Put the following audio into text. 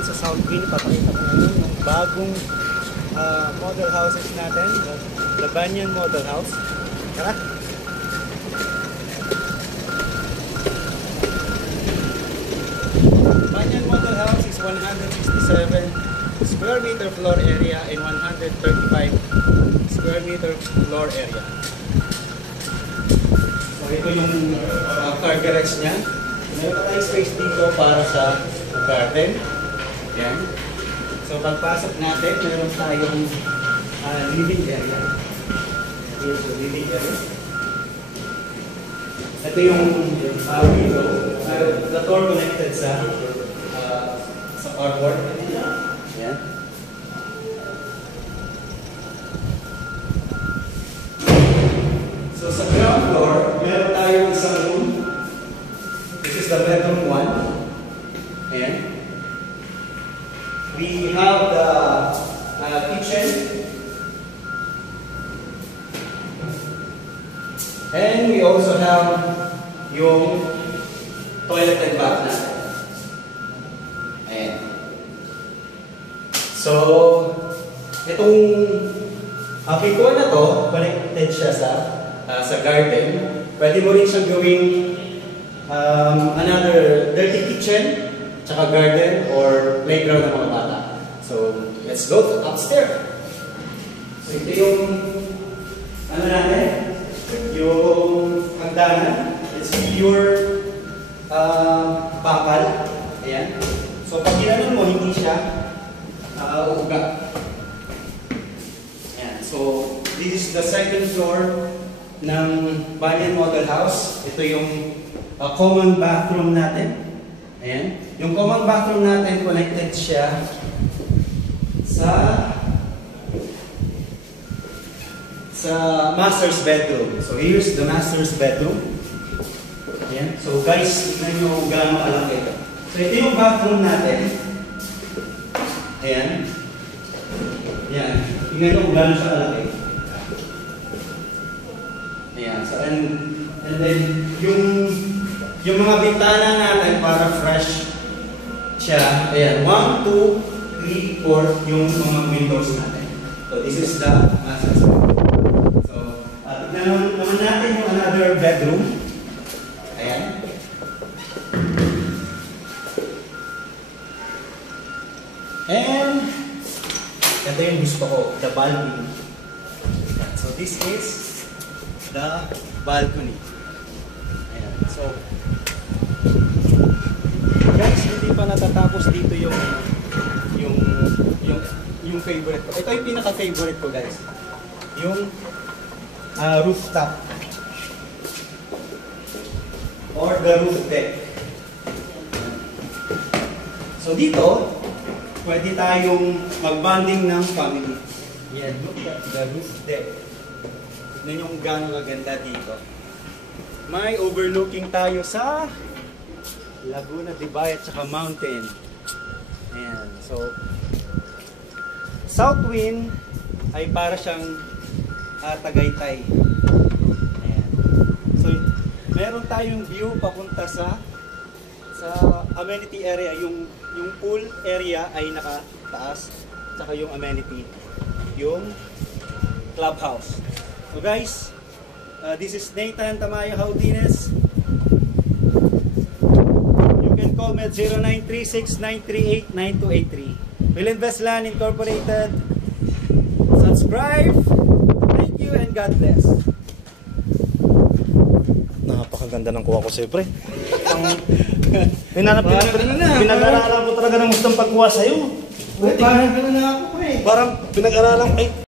Sa Southwind, papakita ko ngayon yung bagong model houses natin, the Banyan Model House. Tara! Banyan Model House is 167 square meter floor area and 135 square meter floor area. So ito yung car garage niya. Meron pa tayong space dito para sa garden. Yan. So pagpasok natin, meron tayong living area. Here's the living area. Ito yung window. The door connected sa carport. Yan. So sa ground floor, meron tayong isang room. This is the bedroom 1. Ayan. We have the kitchen, and we also have yung toilet and bath na. Ayan. So, itong pintuan na to, connected siya sa garden. Pwede mo rin siyang gawing another dirty kitchen, tsaka garden or playground ng mga bata. So, let's go upstairs. So, ito yung ano natin, yung hagdanan. It's pure bakal. Ayan. So, pag ginanon mo, hindi siya uuga. Ayan. So, this is the second floor ng Banyan Model House. Ito yung common bathroom natin. Ayan. Yung common bathroom natin, connected siya sa master's bedroom. So here's the master's bedroom. Ayan. So guys, tignan nyo gaano kalaki ito. So ito yung bathroom natin. Ayan. Ayan. Tignan nyo gaano siya kalaki. Ayan. So and then yung mga bintana natin para fresh siya. Ayan, 1, 2, 3, 4 yung mga windows natin. So this is the master bedroom. So, tignan naman natin yung another bedroom. Ayan. And ito yung gusto ko, the balcony. So this is the balcony. Ayan. So guys, hindi pa natatapos dito yung favorite ko. Ito yung pinaka-favorite ko, guys. Yung rooftop or the roof deck. So dito, pwede tayong mag-bonding ng family. Yan, look at the roof deck. Tignan yung gano'ng kaganda dito. May overlooking tayo sa Laguna de Bay at saka mountain. Ayan. So, Southwind ay para siyang Tagaytay. Ayan. So, meron tayong view papunta sa amenity area. Yung pool area ay nakataas. Saka yung amenity, yung clubhouse. So guys, this is Nathan Tamayo Haudines. Call me at 0936-938-9283. Will Invest Land Incorporated. Subscribe. Thank you and God bless. Napakaganda ng kuha ko siyempre. Pinag-aralan ko talaga ng gustong pagkuha sa'yo. Parang gano'n na ako, pre. Parang pinag-aralan ko.